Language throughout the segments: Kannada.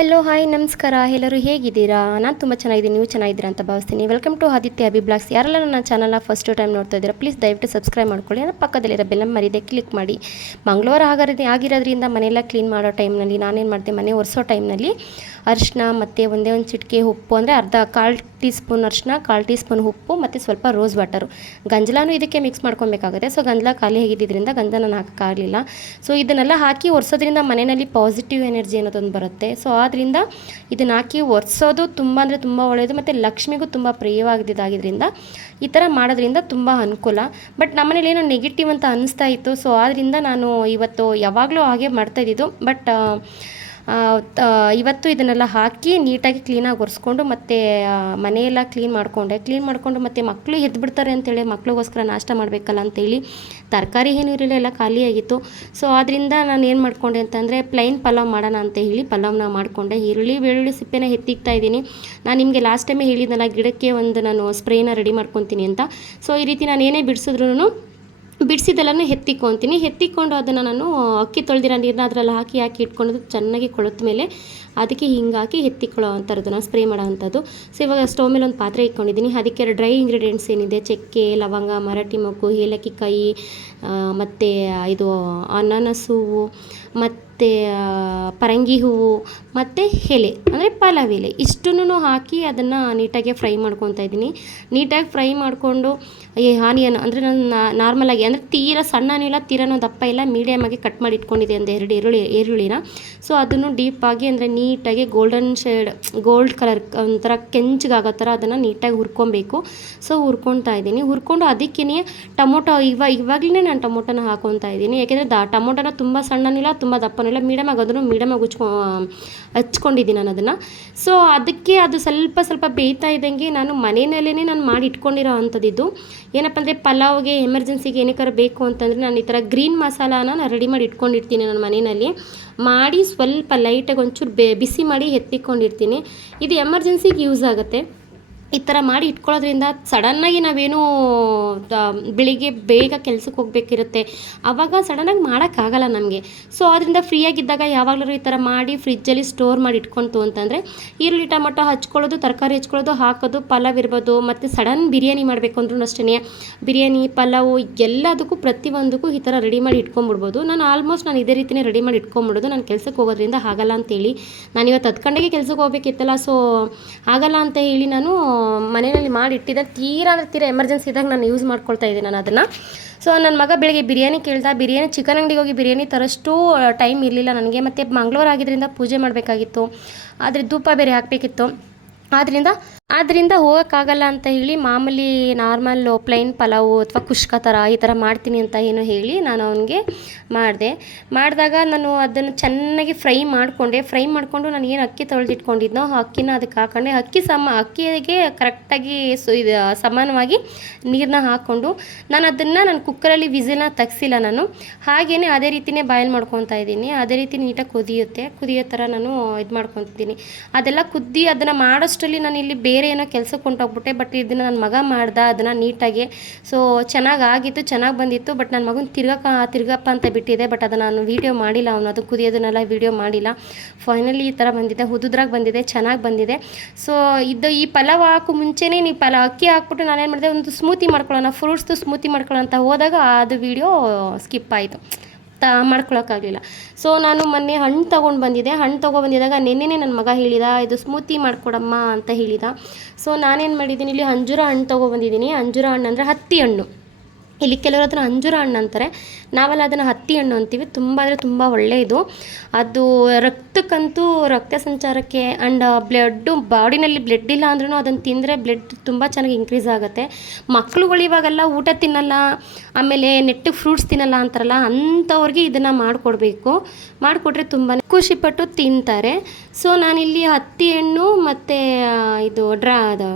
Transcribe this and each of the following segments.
ಹೆಲೋ ಹಾಯ್ ನಮಸ್ಕಾರ. ಎಲ್ಲರೂ ಹೇಗಿದ್ದೀರಾ? ನಾನು ತುಂಬ ಚೆನ್ನಾಗಿದ್ದೀನಿ. ನೀವು ಚೆನ್ನಾಗಿದ್ದೀರಾ ಅಂತ ಭಾವಿಸ್ತೀನಿ. Welcome to Aditya Abhi blogs ಯಾರೆಲ್ಲ ನನ್ನ ಚಾನಲ್ನ ಫಸ್ಟ್ ಟೈಮ್ ನೋಡ್ತಾ ಇದ್ದೀರಾ ಪ್ಲೀಸ್ ದಯವಿಟ್ಟು ಸಬ್ಸ್ಕ್ರೈಬ್ ಮಾಡ್ಕೊಳ್ಳಿ. ಅದರ ಪಕ್ಕದಲ್ಲಿರೋ ಬೆಲ್ಲ ಮರಿದೆ ಕ್ಲಿಕ್ ಮಾಡಿ. ಮಂಗಳವಾರ ಆಗಿರೋದು ಆಗಿರೋದ್ರಿಂದ ಮನೆಯೆಲ್ಲ ಕ್ಲೀನ್ ಮಾಡೋ ಟೈಮ್ನಲ್ಲಿ ನಾನೇನು ಮಾಡಿದೆ ಮನೆ ಒರೆಸೋ ಟೈಮ್ನಲ್ಲಿ ಅರಿಶಿನ ಮತ್ತು ಒಂದೇ ಒಂದು ಚಿಟಿಕೆ ಉಪ್ಪು ಅಂದರೆ ಅರ್ಧ ಕಾಲು ಟೀ ಸ್ಪೂನ್ ಅರಿಶಿನ ಕಾಲು ಟೀ ಸ್ಪೂನ್ ಉಪ್ಪು ಮತ್ತು ಸ್ವಲ್ಪ ರೋಸ್ ವಾಟರು ಗಂಜಲಾನು ಇದಕ್ಕೆ ಮಿಕ್ಸ್ ಮಾಡ್ಕೊಬೇಕಾಗುತ್ತೆ. ಸೊ ಗಂಜಲ ಖಾಲಿ ಆಗಿದ್ದರಿಂದ ಗಂಜಲ ನಾನು ಹಾಕೋಕ್ಕಾಗಲಿಲ್ಲ ಸೊ ಇದನ್ನೆಲ್ಲ ಹಾಕಿ ಒರೆಸೋದ್ರಿಂದ ಮನೆಯಲ್ಲಿ ಪಾಸಿಟಿವ್ ಎನರ್ಜಿ ಅನ್ನೋದೊಂದು ಬರುತ್ತೆ. ಸೊ ಆದ್ದರಿಂದ ಇದನ್ನು ಹಾಕಿ ಒರೆಸೋದು ತುಂಬ ಅಂದರೆ ತುಂಬ ಒಳ್ಳೆಯದು ಮತ್ತು ಲಕ್ಷ್ಮಿಗೂ ತುಂಬ ಪ್ರಿಯವಾಗಿದ್ದಾಗಿದ್ದರಿಂದ ಈ ಥರ ಮಾಡೋದ್ರಿಂದ ತುಂಬ ಅನುಕೂಲ. ಬಟ್ ನಮ್ಮನೇಲಿ ಏನೋ ನೆಗೆಟಿವ್ ಅಂತ ಅನಿಸ್ತಾ ಇತ್ತು. ಸೊ ಆದ್ದರಿಂದ ನಾನು ಇವತ್ತು ಯಾವಾಗಲೂ ಹಾಗೆ ಮಾಡ್ತಾ ಇದ್ದಿದ್ದು. ಬಟ್ ಇವತ್ತು ಇದನ್ನೆಲ್ಲ ಹಾಕಿ ನೀಟಾಗಿ ಕ್ಲೀನಾಗಿ ಒರೆಸ್ಕೊಂಡು ಮತ್ತು ಮನೆಯೆಲ್ಲ ಕ್ಲೀನ್ ಮಾಡಿಕೊಂಡೆ. ಕ್ಲೀನ್ ಮಾಡಿಕೊಂಡು ಮತ್ತು ಮಕ್ಕಳು ಎದ್ಬಿಡ್ತಾರೆ ಅಂತೇಳಿ ಮಕ್ಕಳಿಗೋಸ್ಕರ ನಾಷ್ಟ ಮಾಡಬೇಕಲ್ಲ ಅಂತೇಳಿ ತರಕಾರಿ ಏನೂ ಇರಲಿಲ್ಲ, ಎಲ್ಲ ಖಾಲಿಯಾಗಿತ್ತು ಸೊ ಆದ್ದರಿಂದ ನಾನು ಏನು ಮಾಡಿಕೊಂಡೆ ಅಂತಂದರೆ ಪ್ಲೈನ್ ಪಲಾವ್ ಮಾಡೋಣ ಅಂತ ಹೇಳಿ ಪಲಾವ್ನ ಮಾಡಿಕೊಂಡೆ. ಈರುಳ್ಳಿ, ಬೆಳ್ಳುಳ್ಳಿ ಸಿಪ್ಪೆನ ಎತ್ತಿಕ್ತಾ ಇದ್ದೀನಿ. ನಾನು ನಿಮಗೆ ಲಾಸ್ಟ್ ಟೈಮೇ ಹೇಳಿದ್ನಲ್ಲ ಗಿಡಕ್ಕೆ ಒಂದು ನಾನು ಸ್ಪ್ರೇನ ರೆಡಿ ಮಾಡ್ಕೊತೀನಿ ಅಂತ. ಸೊ ಈ ರೀತಿ ನಾನು ಏನೇ ಬಿಡಿಸಿದ್ರೂ ಬಿಡಿಸಿದೆಲ್ಲನೂ ಎತ್ತಿಕೊತೀನಿ. ಎತ್ತಿಕೊಂಡು ಅದನ್ನು ನಾನು ಅಕ್ಕಿ ತೊಳೆದಿರೋ ನೀರನ್ನ ಅದರಲ್ಲಿ ಹಾಕಿ ಹಾಕಿ ಇಟ್ಕೊಂಡು ಚೆನ್ನಾಗಿ ಕೊಳೆತ ಮೇಲೆ ಅದಕ್ಕೆ ಹಿಂಗೆ ಹಾಕಿ ಎತ್ತಿಕೊಳ್ಳೋ ಅಂಥದ್ದು ನಾನು ಸ್ಪ್ರೇ ಮಾಡೋ ಅಂಥದ್ದು. ಸೊ ಇವಾಗ ಸ್ಟವ್ ಮೇಲೆ ಒಂದು ಪಾತ್ರೆ ಇಟ್ಕೊಂಡಿದ್ದೀನಿ. ಅದಕ್ಕೆ ಡ್ರೈ ಇಂಗ್ರೀಡಿಯೆಂಟ್ಸ್ ಏನಿದೆ? ಚಕ್ಕೆ, ಲವಂಗ, ಮರಾಠಿ ಮೊಗ್ಗು, ಏಲಕ್ಕಿ ಕಾಯಿ ಮತ್ತು ಇದು ಅನಾನಸು ಹೂವು ಮತ್ತು ಪರಂಗಿ ಹೂವು, ಮತ್ತು ಎಲೆ, ಅಂದರೆ ಪಲಾವ್ ಎಲೆ ಇಷ್ಟನ್ನು ಹಾಕಿ ಅದನ್ನು ನೀಟಾಗಿ ಫ್ರೈ ಮಾಡ್ಕೊತಾ ಇದ್ದೀನಿ. ನೀಟಾಗಿ ಫ್ರೈ ಮಾಡಿಕೊಂಡು, ಈ ಆನಿಯನ್, ಅಂದರೆ ನಾನು ನಾರ್ಮಲಾಗಿ ಅಂದರೆ ತೀರ ಸಣ್ಣನೂ ಇಲ್ಲ ತೀರನೂ ದಪ್ಪ ಇಲ್ಲ ಮೀಡಿಯಮಾಗಿ ಕಟ್ ಮಾಡಿ ಇಟ್ಕೊಂಡಿದೆ ಒಂದು ಎರಡು ಈರುಳ್ಳಿ, ಈರುಳ್ಳಿನ. ಸೊ ಅದನ್ನು ಡೀಪಾಗಿ ಅಂದರೆ ನೀಟಾಗಿ ಗೋಲ್ಡನ್ ಶೇಡ್ ಗೋಲ್ಡ್ ಕಲರ್ ಒಂಥರ ಕೆಂಚಗಾಗೋ ಥರ ಅದನ್ನು ನೀಟಾಗಿ ಹುರ್ಕೊಬೇಕು. ಸೊ ಹುರ್ಕೊತಾ ಇದ್ದೀನಿ. ಹುರ್ಕೊಂಡು ಅದಕ್ಕೇ ಟೊಮೊಟೊ ಇವಾಗ ಇವಾಗಲೇ ನಾನು ಟೊಮೊಟೊನ ಹಾಕೊತಾ ಇದ್ದೀನಿ. ಯಾಕೆಂದರೆ ದ, ಟೊಮೊಟೊನ ತುಂಬ ಸಣ್ಣನೂ ಇಲ್ಲ ತುಂಬ ದಪ್ಪನೂ ಇಲ್ಲ ಮೀಡಿಯಮ್ ಆಗೋದ್ರೂ ಮೀಡಿಯಮ್ ಆಗಿ ಉಚ್ಕೊ ಹಚ್ಕೊಂಡಿದ್ದೀನಿ ನಾನು ಅದನ್ನು. ಸೊ ಅದಕ್ಕೆ ಅದು ಸ್ವಲ್ಪ ಸ್ವಲ್ಪ ಬೇಯ್ತಾ ಇದ್ದಂಗೆ ನಾನು ಮನೆಯಲ್ಲೇ ನಾನು ಮಾಡಿ ಇಟ್ಕೊಂಡಿರೋ ಅಂಥದ್ದಿದ್ದು. ಏನಪ್ಪ ಅಂದರೆ ಪಲಾವ್ಗೆ ಎಮರ್ಜೆನ್ಸಿಗೆ ಏನಕ್ಕಾರ ಬೇಕು ಅಂತಂದರೆ ನಾನು ಈ ಥರ ಗ್ರೀನ್ ಮಸಾಲಾನ ನಾನು ರೆಡಿ ಮಾಡಿ ಇಟ್ಕೊಂಡಿರ್ತೀನಿ ನನ್ನ ಮನೆಯಲ್ಲಿ. ಮಾಡಿ ಸ್ವಲ್ಪ ಲೈಟಾಗಿ ಒಂಚೂರು ಬೆ ಬಿಸಿ ಮಾಡಿ ಎತ್ತಿಕೊಂಡಿರ್ತೀನಿ. ಇದು ಎಮರ್ಜೆನ್ಸಿಗೆ ಯೂಸ್ ಆಗುತ್ತೆ. ಈ ಥರ ಮಾಡಿ ಇಟ್ಕೊಳ್ಳೋದ್ರಿಂದ ಸಡನ್ನಾಗಿ ನಾವೇನು ಬೆಳಿಗ್ಗೆ ಬೇಗ ಕೆಲ್ಸಕ್ಕೆ ಹೋಗ್ಬೇಕಿರುತ್ತೆ. ಆವಾಗ ಸಡನ್ನಾಗಿ ಮಾಡೋಕ್ಕಾಗಲ್ಲ ನಮಗೆ. ಸೊ ಅದರಿಂದ ಫ್ರೀಯಾಗಿದ್ದಾಗ ಯಾವಾಗಲೂ ಈ ಥರ ಮಾಡಿ ಫ್ರಿಜ್ಜಲ್ಲಿ ಸ್ಟೋರ್ ಮಾಡಿ ಇಟ್ಕೊಂತು ಅಂತಂದರೆ ಈರುಳ್ಳಿ, ಟೊಮೊಟೊ ಹಚ್ಕೊಳ್ಳೋದು, ತರಕಾರಿ ಹಚ್ಕೊಳ್ಳೋದು, ಹಾಕೋದು, ಪಲಾವ್ ಇರ್ಬೋದು, ಮತ್ತು ಸಡನ್ ಬಿರಿಯಾನಿ ಮಾಡಬೇಕು ಅಂದ್ರೂ ಅಷ್ಟೇ ಬಿರಿಯಾನಿ, ಪಲಾವು ಎಲ್ಲದಕ್ಕೂ ಪ್ರತಿಯೊಂದಕ್ಕೂ ಈ ಥರ ರೆಡಿ ಮಾಡಿ ಇಟ್ಕೊಂಬಿಡ್ಬೋದು ನಾನು ಆಲ್ಮೋಸ್ಟ್ ನಾನು ಇದೇ ರೀತಿಯೇ ರೆಡಿ ಮಾಡಿ ಇಟ್ಕೊಂಬಿಡೋದು ನಾನು ಕೆಲ್ಸಕ್ಕೆ ಹೋಗೋದ್ರಿಂದ ಆಗಲ್ಲ ಅಂತೇಳಿ. ನಾನು ಇವತ್ತು ಹತ್ತು ಗಂಟೆಗೆ ಕೆಲ್ಸಕ್ಕೆ ಹೋಗ್ಬೇಕಿತ್ತಲ್ಲ ಸೊ ಆಗಲ್ಲ ಅಂತ ಹೇಳಿ ನಾನು ಮನೆಯಲ್ಲಿ ಮಾಡಿ ಇಟ್ಟಿದ್ದೆ ತೀರಾ ಅಂದರೆ ತೀರಾ ಎಮರ್ಜೆನ್ಸಿ ಇದ್ದಾಗ ನಾನು ಯೂಸ್ ಮಾಡ್ಕೊಳ್ತಾ ಇದ್ದೀನಿ ನಾನು ಅದನ್ನು. ಸೊ ನನ್ನ ಮಗ ಬೆಳಿಗ್ಗೆ ಬಿರಿಯಾನಿ ಕೇಳ್ದ. ಬಿರಿಯಾನಿ ಚಿಕನ್ ಅಂಗಡಿಗೆ ಹೋಗಿ ಬಿರಿಯಾನಿ ತರಷ್ಟು ಟೈಮ್ ಇರಲಿಲ್ಲ ನನಗೆ. ಮತ್ತು ಮಂಗ್ಳೂರು ಆಗಿದ್ದರಿಂದ ಪೂಜೆ ಮಾಡಬೇಕಾಗಿತ್ತು. ಆದರೆ ಧೂಪ ಬೇರೆ ಹಾಕಬೇಕಿತ್ತು. ಆದ್ದರಿಂದ ಆದ್ದರಿಂದ ಹೋಗೋಕ್ಕಾಗಲ್ಲ ಅಂತ ಹೇಳಿ ಮಾಮೂಲಿ ನಾರ್ಮಲ್ ಪ್ಲೈನ್ ಪಲಾವು ಅಥವಾ ಕುಷ್ಕ ಥರ ಈ ಥರ ಮಾಡ್ತೀನಿ ಅಂತ ಏನು ಹೇಳಿ ನಾನು ಅವನಿಗೆ ಮಾಡಿದೆ. ಮಾಡಿದಾಗ ನಾನು ಅದನ್ನು ಚೆನ್ನಾಗಿ ಫ್ರೈ ಮಾಡಿಕೊಂಡೆ. ಫ್ರೈ ಮಾಡಿಕೊಂಡು ನಾನು ಏನು ಅಕ್ಕಿ ತೊಳೆದಿಟ್ಕೊಂಡಿದ್ನೋ ಅಕ್ಕಿನ ಅದಕ್ಕೆ ಹಾಕೊಂಡೆ. ಅಕ್ಕಿ ಸಮ, ಅಕ್ಕಿಗೆ ಕರೆಕ್ಟಾಗಿ ಸು, ಇದು, ಸಮಾನವಾಗಿ ನೀರನ್ನ ಹಾಕ್ಕೊಂಡು ನಾನು ಅದನ್ನು ನಾನು ಕುಕ್ಕರಲ್ಲಿ ವಿಸಿಲ್ನ ತೆಗ್ಸಿಲ್ಲ ನಾನು. ಹಾಗೇ ಅದೇ ರೀತಿಯೇ ಬಾಯ್ಲ್ ಮಾಡ್ಕೊತಾ ಇದ್ದೀನಿ. ಅದೇ ರೀತಿ ನೀಟಾಗಿ ಕುದಿಯುತ್ತೆ. ಕುದಿಯೋ ಥರ ನಾನು ಇದು ಮಾಡ್ಕೊತಿದ್ದೀನಿ ಅದೆಲ್ಲ ಕುದ್ದಿ ಅದನ್ನು ಮಾಡೋಷ್ಟರಲ್ಲಿ ನಾನು ಇಲ್ಲಿ ಬೇರೆ ಏನೋ ಕೆಲ್ಸಕ್ಕೆ ಹೊಂಟೋಗ್ಬಿಟ್ಟೆ ಬಟ್ ಇದನ್ನು ನನ್ನ ಮಗ ಮಾಡ್ದ, ಅದನ್ನು ನೀಟಾಗಿ ಸೊ ಚೆನ್ನಾಗಿ ಆಗಿತ್ತು, ಚೆನ್ನಾಗಿ ಬಂದಿತ್ತು ಬಟ್ ನನ್ನ ಮಗನ ತಿರ್ಗಕ್ಕ ತಿರ್ಗಪ್ಪ ಅಂತ ಬಿಟ್ಟಿದೆ ಬಟ್ ಅದನ್ನು ನಾನು ವೀಡಿಯೋ ಮಾಡಿಲ್ಲ ಅವನು, ಅದು ಕುದಿಯೋದನ್ನೆಲ್ಲ ವೀಡಿಯೋ ಮಾಡಿಲ್ಲ. ಫೈನಲಿ ಈ ಥರ ಬಂದಿದೆ, ಹುದುದ್ರಾಗ ಬಂದಿದೆ, ಚೆನ್ನಾಗಿ ಬಂದಿದೆ. ಸೊ ಇದು ಈ ಪಲಾವ್ ಹಾಕೋ ಮುಂಚೆನೇ ನೀವು ಪಲಾವ್ ಅಕ್ಕಿ ಹಾಕ್ಬಿಟ್ಟು ನಾನೇನು ಮಾಡಿದೆ, ಒಂದು ಸ್ಮೂತಿ ಮಾಡ್ಕೊಳ್ಳೋಣ ಫ್ರೂಟ್ಸ್ದು ಸ್ಮೂತಿ ಮಾಡ್ಕೊಳ್ಳೋಣ ಅಂತ ಹೋದಾಗ ಅದು ವೀಡಿಯೋ ಸ್ಕಿಪ್ ಆಯಿತು. ತ ಮಾಡ್ಕೊಳಕ್ಕಾಗಲಿಲ್ಲ. ಸೊ ನಾನು ಮೊನ್ನೆ ಹಣ್ಣು ತೊಗೊಂಡು ಬಂದಿದ್ದೆ. ಹಣ್ಣು ತೊಗೊಬಂದಿದ್ದಾಗ ನಿನ್ನೆನೇ ನನ್ನ ಮಗ ಹೇಳಿದ, ಇದು ಸ್ಮೂತಿ ಮಾಡಿಕೊಡಮ್ಮ ಅಂತ ಹೇಳಿದ. ಸೊ ನಾನೇನು ಮಾಡಿದ್ದೀನಿ, ಇಲ್ಲಿ ಅಂಜೂರ ಹಣ್ಣು ತೊಗೊಬಂದಿದ್ದೀನಿ ಅಂಜೂರ ಹಣ್ಣು ಅಂದರೆ ಹತ್ತಿ ಹಣ್ಣು. ಇಲ್ಲಿ ಕೆಲವರು ಅದನ್ನು ಅಂಜೂರ ಹಣ್ಣು ಅಂತಾರೆ. ನಾವೆಲ್ಲ ಅದನ್ನು ಹತ್ತಿ ಹಣ್ಣು ಅಂತೀವಿ. ತುಂಬ ಅಂದರೆ ತುಂಬ ಒಳ್ಳೆಯದು ಅದು ರಕ್ತಕ್ಕಂತೂ ರಕ್ತ ಸಂಚಾರಕ್ಕೆ ಆ್ಯಂಡ್ ಬ್ಲಡ್ಡು ಬಾಡಿನಲ್ಲಿ ಬ್ಲಡ್ ಇಲ್ಲ ಅಂದ್ರೂ ಅದನ್ನು ತಿಂದರೆ ಬ್ಲಡ್ ತುಂಬ ಚೆನ್ನಾಗಿ ಇನ್ಕ್ರೀಸ್ ಆಗುತ್ತೆ. ಮಕ್ಳುಗಳು ಇವಾಗೆಲ್ಲ ಊಟ ತಿನ್ನಲ್ಲ, ಆಮೇಲೆ ನೆಟ್ಟು ಫ್ರೂಟ್ಸ್ ತಿನ್ನಲ್ಲ ಅಂತಾರಲ್ಲ, ಅಂಥವ್ರಿಗೆ ಇದನ್ನು ಮಾಡಿಕೊಡ್ಬೇಕು. ಮಾಡಿಕೊಟ್ರೆ ತುಂಬಾ ಖುಷಿಪಟ್ಟು ತಿಂತಾರೆ. ಸೊ ನಾನಿಲ್ಲಿ ಹತ್ತಿ ಹಣ್ಣು ಮತ್ತು ಇದು ಡ್ರಾ, ಅದು,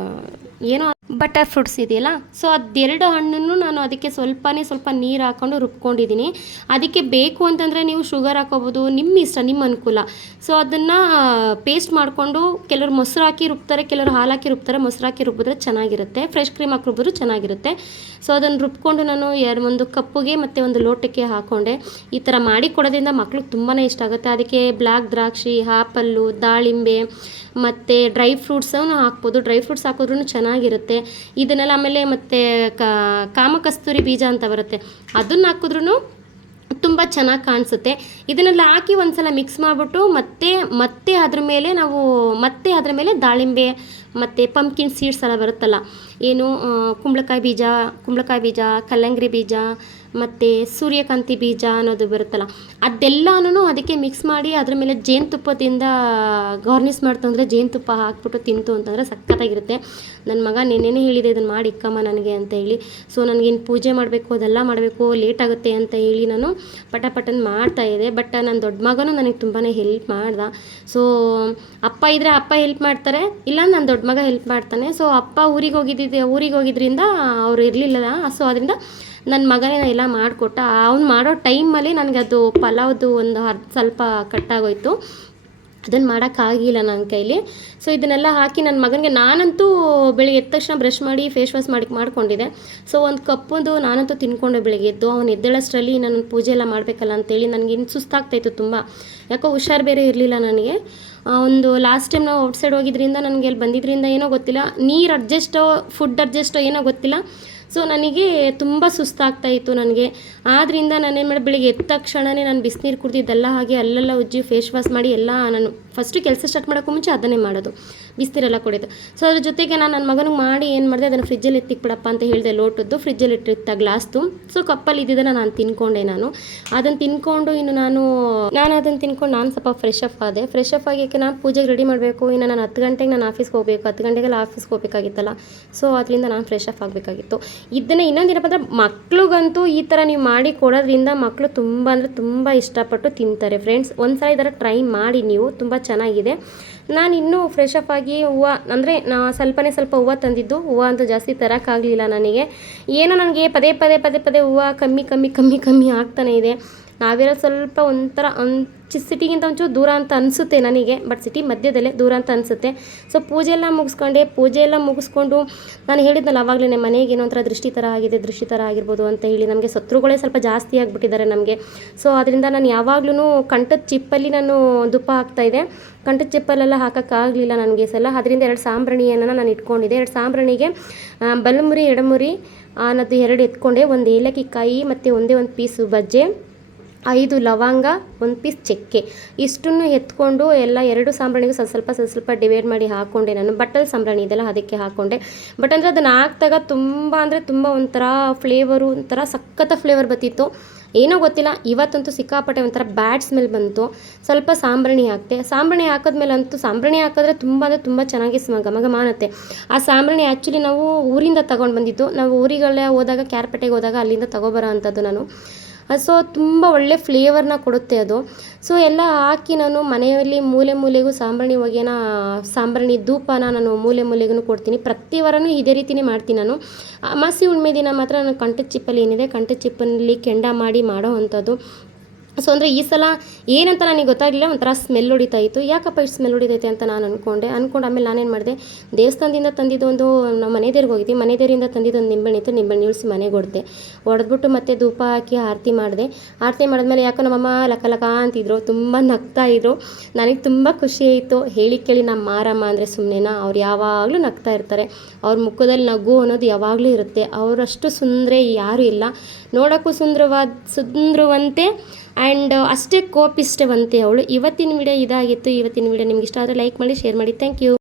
ಏನೋ ಬಟರ್ ಫ್ರೂಟ್ಸ್ ಇದೆಯಲ್ಲ? ಸೊ ಅದೆರಡು ಹಣ್ಣನ್ನು ನಾನು ಅದಕ್ಕೆ ಸ್ವಲ್ಪನೇ ಸ್ವಲ್ಪ ನೀರು ಹಾಕ್ಕೊಂಡು ರುಬ್ಕೊಂಡಿದ್ದೀನಿ. ಅದಕ್ಕೆ ಬೇಕು ಅಂತಂದರೆ ನೀವು ಶುಗರ್ ಹಾಕೋಬೋದು ನಿಮ್ಮ ಇಷ್ಟ ನಿಮ್ಮ ಅನುಕೂಲ. ಸೊ ಅದನ್ನು ಪೇಸ್ಟ್ ಮಾಡಿಕೊಂಡು ಕೆಲವರು ಮೊಸರು ಹಾಕಿ ರುಬ್ತಾರೆ, ಕೆಲವರು ಹಾಲು ಹಾಕಿ ರುಬ್ತಾರೆ, ಮೊಸರು ಹಾಕಿ ರುಬ್ಬಿದ್ರೆ ಚೆನ್ನಾಗಿರುತ್ತೆ. ಫ್ರೆಶ್ ಕ್ರೀಮ್ ಹಾಕಿ ರುಬ್ಬಿದ್ರು ಚೆನ್ನಾಗಿರುತ್ತೆ. ಸೊ ಅದನ್ನು ರುಬ್ಕೊಂಡು ನಾನು ಎರಡು, ಒಂದು ಕಪ್ಪುಗೆ ಮತ್ತು ಒಂದು ಲೋಟಕ್ಕೆ ಹಾಕ್ಕೊಂಡೆ ಈ ಥರ ಮಾಡಿ ಕೊಡೋದ್ರಿಂದ ಮಕ್ಳಿಗೆ ತುಂಬಾ ಇಷ್ಟ ಆಗುತ್ತೆ. ಅದಕ್ಕೆ ಬ್ಲ್ಯಾಕ್ ದ್ರಾಕ್ಷಿ ಆಪಲ್ಲು ದಾಳಿಂಬೆ ಮತ್ತು ಡ್ರೈ ಫ್ರೂಟ್ಸನ್ನು ಹಾಕ್ಬೋದು. ಡ್ರೈ ಫ್ರೂಟ್ಸ್ ಹಾಕಿದ್ರೂ ಚೆನ್ನಾಗಿರುತ್ತೆ. ಇದನ್ನೆಲ್ಲ ಆಮೇಲೆ ಮತ್ತು ಕಾಮಕಸ್ತೂರಿ ಬೀಜ ಅಂತ ಬರುತ್ತೆ. ಅದನ್ನು ಹಾಕಿದ್ರೂ ತುಂಬ ಚೆನ್ನಾಗಿ ಕಾಣಿಸುತ್ತೆ. ಇದನ್ನೆಲ್ಲ ಹಾಕಿ ಒಂದ್ಸಲ ಮಿಕ್ಸ್ ಮಾಡಿಬಿಟ್ಟು ಮತ್ತೆ ಮತ್ತೆ ಅದ್ರ ಮೇಲೆ ನಾವು, ಮತ್ತೆ ಅದ್ರ ಮೇಲೆ ದಾಳಿಂಬೆ ಮತ್ತು ಪಂಪ್ಕಿನ್ ಸೀಡ್ಸ್ ಎಲ್ಲ ಬರುತ್ತಲ್ಲ. ಏನು ಕುಂಬಳಕಾಯಿ ಬೀಜ ಕುಂಬಳಕಾಯಿ ಬೀಜ, ಕಲ್ಲಂಗಡಿ ಬೀಜ, ಮತ್ತು ಸೂರ್ಯಕಾಂತಿ ಬೀಜ ಅನ್ನೋದು ಬರುತ್ತಲ್ಲ. ಅದೆಲ್ಲನೂ ಅದಕ್ಕೆ ಮಿಕ್ಸ್ ಮಾಡಿ ಅದ್ರ ಮೇಲೆ ಜೇನುತುಪ್ಪದಿಂದ ಗಾರ್ನಿಸ್ ಮಾಡ್ತು ಅಂದರೆ ಜೇನುತುಪ್ಪ ಹಾಕ್ಬಿಟ್ಟು ತಿಂತು ಅಂತಂದರೆ ಸಖತ್ತಾಗಿರುತ್ತೆ. ನನ್ನ ಮಗ ನೆನ್ನೆನೇ ಹೇಳಿದೆ ಇದನ್ನು ಮಾಡಿ ಇಕ್ಕಮ್ಮ ನನಗೆ ಅಂತ ಹೇಳಿ. ಸೊ ನನಗೇನು ಪೂಜೆ ಮಾಡಬೇಕು, ಅದೆಲ್ಲ ಮಾಡಬೇಕು ಲೇಟ್ ಆಗುತ್ತೆ ಅಂತ ಹೇಳಿ ನಾನು ಪಟ ಪಟನ್ ಮಾಡ್ತಾ ಇದ್ದೆ. ಬಟ್ ನನ್ನ ದೊಡ್ಡ ಮಗನೂ ನನಗೆ ತುಂಬಾ ಹೆಲ್ಪ್ ಮಾಡ್ದ. ಸೊ ಅಪ್ಪ ಇದ್ದರೆ ಅಪ್ಪ ಹೆಲ್ಪ್ ಮಾಡ್ತಾರೆ, ಇಲ್ಲ ನನ್ನ ದೊಡ್ಡ ಮಗ ಹೆಲ್ಪ್ ಮಾಡ್ತಾನೆ. ಸೊ ಅಪ್ಪ ಊರಿಗೆ ಹೋಗಿದ್ದಿದ್ದೆ, ಊರಿಗೆ ಹೋಗಿದ್ರಿಂದ ಅವ್ರು ಇರಲಿಲ್ಲ. ಸೊ ಅದರಿಂದ ನನ್ನ ಮಗನೇ ಎಲ್ಲ ಮಾಡಿಕೊಟ್ಟ. ಅವ್ನು ಮಾಡೋ ಟೈಮಲ್ಲಿ ನನಗೆ ಅದು ಪಲಾವ್ದು ಒಂದು ಅರ್ಧ ಸ್ವಲ್ಪ ಕಟ್ಟಾಗೋಯ್ತು ಅದನ್ನು ಮಾಡೋಕ್ಕಾಗಿಲ್ಲ ನನ್ನ ಕೈಲಿ. ಸೊ ಇದನ್ನೆಲ್ಲ ಹಾಕಿ ನನ್ನ ಮಗನಿಗೆ ನಾನಂತೂ ಬೆಳಿಗ್ಗೆ ಎದ್ದ ತಕ್ಷಣ ಬ್ರಷ್ ಮಾಡಿ ಫೇಸ್ ವಾಶ್ ಮಾಡಿ, ಮಾಡ್ಕೊಂಡಿದ್ದೆ. ಸೊ ಒಂದು ಕಪ್ಪೊಂದು ನಾನಂತೂ ತಿನ್ಕೊಂಡೆ ಬೆಳಿಗ್ಗೆ ಎದ್ದು. ಅವನು ಎದ್ದೇಳಷ್ಟರಲ್ಲಿ ನಾನು ಪೂಜೆ ಎಲ್ಲ ಮಾಡಬೇಕಲ್ಲ ಅಂತೇಳಿ ನನಗೆ ಇನ್ನು ಸುಸ್ತಾಗ್ತಾಯಿತ್ತು ತುಂಬ. ಯಾಕೋ ಹುಷಾರು ಬೇರೆ ಇರಲಿಲ್ಲ ನನಗೆ. ಒಂದು ಲಾಸ್ಟ್ ಟೈಮ್ ನಾವು ಔಟ್ಸೈಡ್ ಹೋಗಿದ್ರಿಂದ ನನಗೆ ಅಲ್ಲಿ ಬಂದಿದ್ದರಿಂದ ಏನೋ ಗೊತ್ತಿಲ್ಲ. ನೀರು ಅಡ್ಜಸ್ಟೋ ಫುಡ್ ಅಡ್ಜಸ್ಟೋ ಏನೋ ಗೊತ್ತಿಲ್ಲ. ಸೊ ನನಗೆ ತುಂಬ ಸುಸ್ತಾಗ್ತಾಯಿತ್ತು ನನಗೆ. ಆದ್ದರಿಂದ ನಾನೇನು ಮಾಡಿ, ಬೆಳಿಗ್ಗೆ ಎದ್ದ ತಕ್ಷಣವೇ ನಾನು ಬಿಸಿನೀರು ಕುಡ್ದಿದ್ದೆಲ್ಲ ಹಾಗೆ ಅಲ್ಲೆಲ್ಲ ಉಜ್ಜಿ ಫೇಸ್ ವಾಶ್ ಮಾಡಿ ಎಲ್ಲ ನಾನು ಫಸ್ಟು ಕೆಲಸ ಸ್ಟಾರ್ಟ್ ಮಾಡೋಕ್ಕೂ ಮುಂಚೆ ಅದನ್ನೇ ಮಾಡೋದು. ಬಿಸಿನೀರೆಲ್ಲ ಕುಡಿಯೋದು ಸೊ ಅದ್ರ ಜೊತೆಗೆ ನಾನು ನನ್ನ ಮಗನಿಗೆ ಮಾಡಿ ಏನು ಮಾಡಿದೆ, ಅದನ್ನು ಫ್ರಿಜ್ಜಲ್ಲಿ ಎತ್ತಿಕ್ಬಿಡಪ್ಪ ಅಂತ ಹೇಳಿದೆ ಲೋಟದ್ದು. ಫ್ರಿಜ್ಜಲ್ಲಿ ಇಟ್ಟಿರ್ತ ಗ್ಲಾಸ್ದು ಸೊ ಕಪ್ಪಲ್ಲಿ ಇದ್ದಿದ್ದನ್ನು ನಾನು ತಿನ್ಕೊಂಡೆ ನಾನು. ಅದನ್ನು ತಿನ್ಕೊಂಡು ಇನ್ನು ನಾನು ನಾನು ಅದನ್ನು ತಿನ್ಕೊಂಡು ನಾನು ಸ್ವಲ್ಪ ಫ್ರೆಶ್ ಅಪ್ ಆದೆ. ಫ್ರೆಶ್ ಅಪ್ ಆಗಿ ನಾನು ಪೂಜೆಗೆ ರೆಡಿ ಮಾಡಬೇಕು. ಇನ್ನು ನಾನು ಹತ್ತು ಗಂಟೆಗೆ ನಾನು ಆಫೀಸ್ಗೆ ಹೋಗಬೇಕು. ಹತ್ತು ಗಂಟೆಗೆಲ್ಲ ಆಫೀಸ್ಗೆ ಹೋಗಬೇಕಾಗಿತ್ತಲ್ಲ. ಸೊ ಅದರಿಂದ ನಾನು ಫ್ರೆಶ್ ಅಪ್ ಆಗಬೇಕಾಗಿತ್ತು. ಇದನ್ನು ಇನ್ನೊಂದೇನಪ್ಪ ಅಂದರೆ ಮಕ್ಳಿಗಂತೂ ಈ ಥರ ನೀವು ಮಾಡಿ ಕೊಡೋದ್ರಿಂದ ಮಕ್ಕಳು ತುಂಬ ಅಂದರೆ ತುಂಬ ಇಷ್ಟಪಟ್ಟು ತಿಂತಾರೆ. ಫ್ರೆಂಡ್ಸ್ ಒಂದು ಸಲ ಥರ ಟ್ರೈ ಮಾಡಿ ನೀವು. ತುಂಬ ಚೆನ್ನಾಗಿದೆ. ನಾನು ಇನ್ನೂ ಫ್ರೆಶ್ ಅಪ್ ಆಗಿ ಹೂವು ಅಂದರೆ ನಾ ಸ್ವಲ್ಪನೇ ಸ್ವಲ್ಪ ಹೂವು ತಂದಿದ್ದು ಹೂವು ಅಂತೂ ಜಾಸ್ತಿ ತರೋಕ್ಕಾಗಲಿಲ್ಲ ನನಗೆ. ಏನೋ ನನಗೆ ಪದೇ ಪದೇ ಪದೇ ಪದೇ ಹೂವು ಕಮ್ಮಿ ಕಮ್ಮಿ ಕಮ್ಮಿ ಕಮ್ಮಿ ಆಗ್ತಾನೆ ಇದೆ. ನಾವಿರೋ ಸ್ವಲ್ಪ ಒಂಥರ ಒಂದು ಸಿಟಿಗಿಂತ ಒಂಚೂರು ದೂರ ಅಂತ ಅನಿಸುತ್ತೆ ನನಗೆ ಬಟ್ ಸಿಟಿ ಮಧ್ಯದಲ್ಲೇ ದೂರ ಅಂತ ಅನಿಸುತ್ತೆ. ಸೊ ಪೂಜೆ ಎಲ್ಲ ಮುಗಿಸ್ಕೊಂಡೆ. ಪೂಜೆ ಎಲ್ಲ ಮುಗಿಸ್ಕೊಂಡು ನಾನು ಹೇಳಿದ್ನಲ್ಲ ಆವಾಗಲೇ ಮನೆಗೆ ಏನೋ ಒಂಥರ ದೃಷ್ಟಿ ಥರ ಆಗಿದೆ, ದೃಷ್ಟಿ ಥರ ಆಗಿರ್ಬೋದು ಅಂತ ಹೇಳಿ ನಮಗೆ ಶತ್ರುಗಳೇ ಸ್ವಲ್ಪ ಜಾಸ್ತಿ ಆಗಿಬಿಟ್ಟಿದ್ದಾರೆ ನಮಗೆ. ಸೊ ಅದರಿಂದ ನಾನು ಯಾವಾಗ್ಲೂ ಕಂಠದ ಚಿಪ್ಪಲ್ಲಿ ನಾನು ದುಪ್ಪ ಹಾಕ್ತಾಯಿದ್ದೆ ಕಂಠದ ಚಿಪ್ಪಲ್ಲೆಲ್ಲ ಹಾಕೋಕ್ಕಾಗಲಿಲ್ಲ ನನಗೆ ಸಲ. ಅದರಿಂದ ಎರಡು ಸಾಂಬ್ರಣಿಯನ್ನು ನಾನು ಇಟ್ಕೊಂಡಿದ್ದೆ. ಎರಡು ಸಾಂಬ್ರಣಿಗೆ ಬಲಮುರಿ, ಎಡಮುರಿ ಅನ್ನೋದು ಎರಡು ಎತ್ಕೊಂಡೆ. ಒಂದು ಏಲಕ್ಕಿ ಕಾಯಿ ಮತ್ತು ಒಂದೇ ಒಂದು ಪೀಸು ಬಜ್ಜೆ. ಐದು ಲವಂಗ, ಒಂದು ಪೀಸ್ ಚಕ್ಕೆ. ಇಷ್ಟನ್ನು ಎತ್ಕೊಂಡು ಎಲ್ಲ ಎರಡು ಸಾಂಬ್ರಾಣಿಗೂ ಸ್ವಲ್ಪ ಸ್ವಲ್ಪ ಸ್ವಲ್ಪ ಸ್ವಲ್ಪ ಡಿವೈಡ್ ಮಾಡಿ ಹಾಕ್ಕೊಂಡೆ ನಾನು. ಬಟ್ಟಲ್ ಸಾಂಬ್ರಾಣಿ ಇದೆಲ್ಲ ಅದಕ್ಕೆ ಹಾಕ್ಕೊಂಡೆ ಬಟ್ ಅಂದರೆ ಅದನ್ನು ಹಾಕ್ದಾಗ ತುಂಬ ಅಂದರೆ ತುಂಬ ಒಂಥರ ಫ್ಲೇವರು ಒಂಥರ ಸಖತ್ತ ಫ್ಲೇವರ್ ಬತ್ತಿತ್ತು ಏನೋ ಗೊತ್ತಿಲ್ಲ, ಇವತ್ತಂತೂ ಸಿಕ್ಕಾಪಟ್ಟೆ ಒಂಥರ ಬ್ಯಾಡ್ ಸ್ಮೆಲ್ ಬಂತು. ಸ್ವಲ್ಪ ಸಾಂಬ್ರಾಣಿ ಹಾಕಿದೆ. ಸಾಂಬ್ರಾಣಿ ಹಾಕಿದ್ಮೇಲೆ ಅಂತೂ ಸಾಂಬ್ರಾಣಿ ಹಾಕಿದ್ರೆ ತುಂಬ ಅಂದರೆ ತುಂಬ ಚೆನ್ನಾಗಿ ಸ್ಮ ಘಮ ಅನ್ನತ್ತೆ. ಆ ಸಾಂಬ್ರಾಣಿ ಆ್ಯಕ್ಚುಲಿ ನಾವು ಊರಿಂದ ತಗೊಂಡು ಬಂದಿದ್ದು. ನಾವು ಊರಿಗಳೇ ಹೋದಾಗ, ಕ್ಯಾರ್ಪೇಟೆಗೆ ಹೋದಾಗ ಅಲ್ಲಿಂದ ತಗೊಬರೋ ಅಂಥದ್ದು ನಾನು. ಸೊ ತುಂಬ ಒಳ್ಳೆ ಫ್ಲೇವರ್ನ ಕೊಡುತ್ತೆ ಅದು. ಸೊ ಎಲ್ಲ ಹಾಕಿ ನಾನು ಮನೆಯಲ್ಲಿ ಮೂಲೆ ಮೂಲೆಗೂ ಸಾಂಬ್ರಾಣಿ ಹೊಗೆನ, ಸಾಂಬ್ರಾಣಿ ಧೂಪನ ನಾನು ಮೂಲೆ ಮೂಲೆಗೂ ಕೊಡ್ತೀನಿ. ಪ್ರತಿ ವಾರನೂ ಇದೇ ರೀತಿನೇ ಮಾಡ್ತೀನಿ ನಾನು. ಅಮಾಸಿ ಹುಣ್ಮೆ ದಿನ ಮಾತ್ರ ನಾನು ಕಂಠದ ಚಿಪ್ಪಲ್ಲಿ ಏನಿದೆ, ಕಂಠದ ಚಿಪ್ಪಲ್ಲಿ ಕೆಂಡ ಮಾಡಿ ಮಾಡೋ ಅಂಥದ್ದು. ಸೊ ಅಂದರೆ ಈ ಸಲ ಏನಂತ ನನಗೆ ಗೊತ್ತಾಗಲಿಲ್ಲ, ಒಂಥರ ಸ್ಮೆಲ್ ಹೊಡಿತಾ ಇತ್ತು. ಯಾಕಪ್ಪ ಇಷ್ಟು ಸ್ಮೆಲ್ ಹೊಡಿತೈತೆ ಅಂತ ನಾನು ಅಂದ್ಕೊಂಡೆ ಅಂದ್ಕೊಂಡು ಆಮೇಲೆ ನಾನೇನು ಮಾಡಿದೆ, ದೇವಸ್ಥಾನದಿಂದ ತಂದಿದ್ದೊಂದು ನಾವು ಮನೆ ದೇವ್ರಿಗೆ ಹೋಗಿದ್ವಿ. ಮನೆ ಒಂದು ನಿಂಬೆಹಣ್ಣು ಇತ್ತು. ನಿಂಬೆಹಣ್ಣು ಇಳಿಸಿ ಮನೆಗೆ ಹೊಡೆದೆ. ಹೊಡೆದ್ಬಿಟ್ಟು ಮತ್ತೆ ಧೂಪ ಹಾಕಿ ಆರತಿ ಮಾಡಿದೆ. ಆರತಿ ಮಾಡಿದ್ಮೇಲೆ ಯಾಕೋ ನಮ್ಮಮ್ಮ ಲಕ ಲಕ ಅಂತಿದ್ರು. ತುಂಬ ನಗ್ತಾ ಇದ್ರು. ನನಗೆ ತುಂಬ ಖುಷಿ ಆಯಿತು. ಹೇಳಿ ಕೇಳಿ ನಮ್ಮ ಮಾರಮ್ಮ ಅಂದರೆ ಸುಮ್ಮನೆನಾ ಅವ್ರು ಯಾವಾಗಲೂ ನಗ್ತಾ ಇರ್ತಾರೆ. ಅವ್ರ ಮುಖದಲ್ಲಿ ನಗು ಅನ್ನೋದು ಯಾವಾಗಲೂ ಇರುತ್ತೆ. ಅವರಷ್ಟು ಸುಂದರೆ ಯಾರೂ ಇಲ್ಲ. ನೋಡೋಕ್ಕೂ ಸುಂದರವಾದ, ಸುಂದರವಂತೆ ಆ್ಯಂಡ್ ಅಷ್ಟೇ ಕೋಪಿಷ್ಟವಂತೆ ಅವಳು. ಇವತ್ತಿನ ವಿಡಿಯೋ ಇದಾಗಿತ್ತು. ಇವತ್ತಿನ ವಿಡಿಯೋ ನಿಮ್ಗೆ ಇಷ್ಟ ಆದರೆ ಲೈಕ್ ಮಾಡಿ ಶೇರ್ ಮಾಡಿ. Thank you